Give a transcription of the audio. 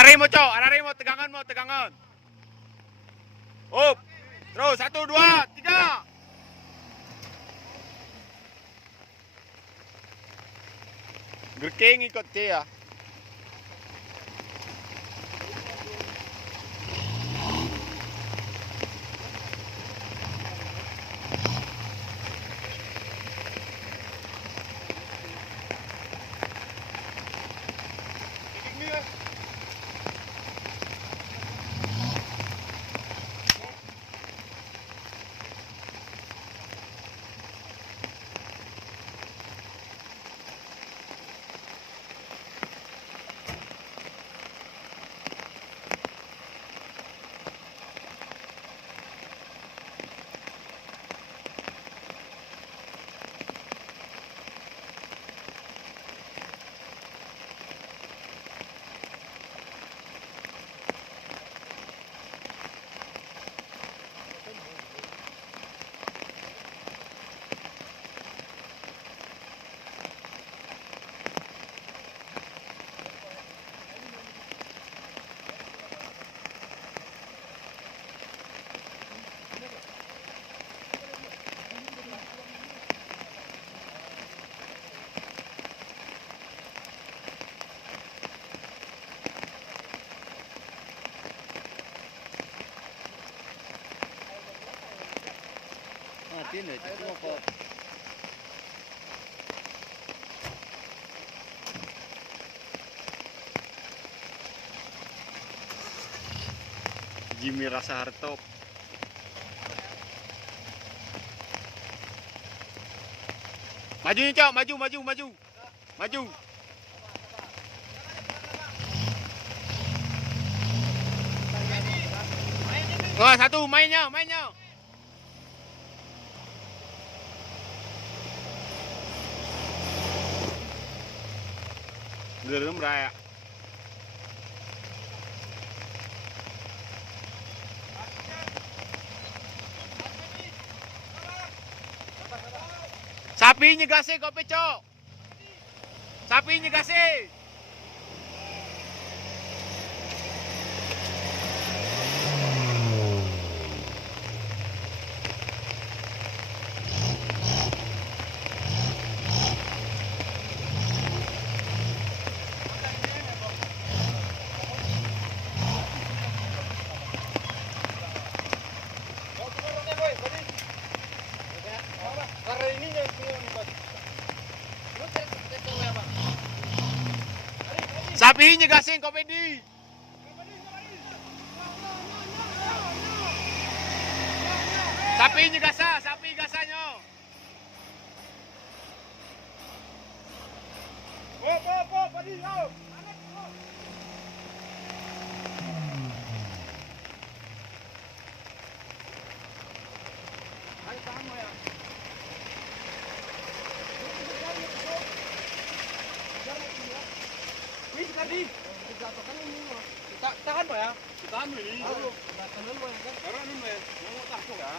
Arari mo, Cok. Arari mo. Tegangan mo. Tegangan. Up. Terus. 1, 2, 3. Gerking ikut dia. Ini itu kok. Jimmy rasa hartop. Maju nih, Cok, maju. Maju. Wah, 1 mainnya. Gerem raya. Sapi nyegase kopi, Cok. Sapi nyegase. Sapi nyegasin komedi. Sapi gasanya. Padi, Tadi, tahan Pak ya, tahan ini. Tahan dulu ya kan? Karena ini mau takut ya.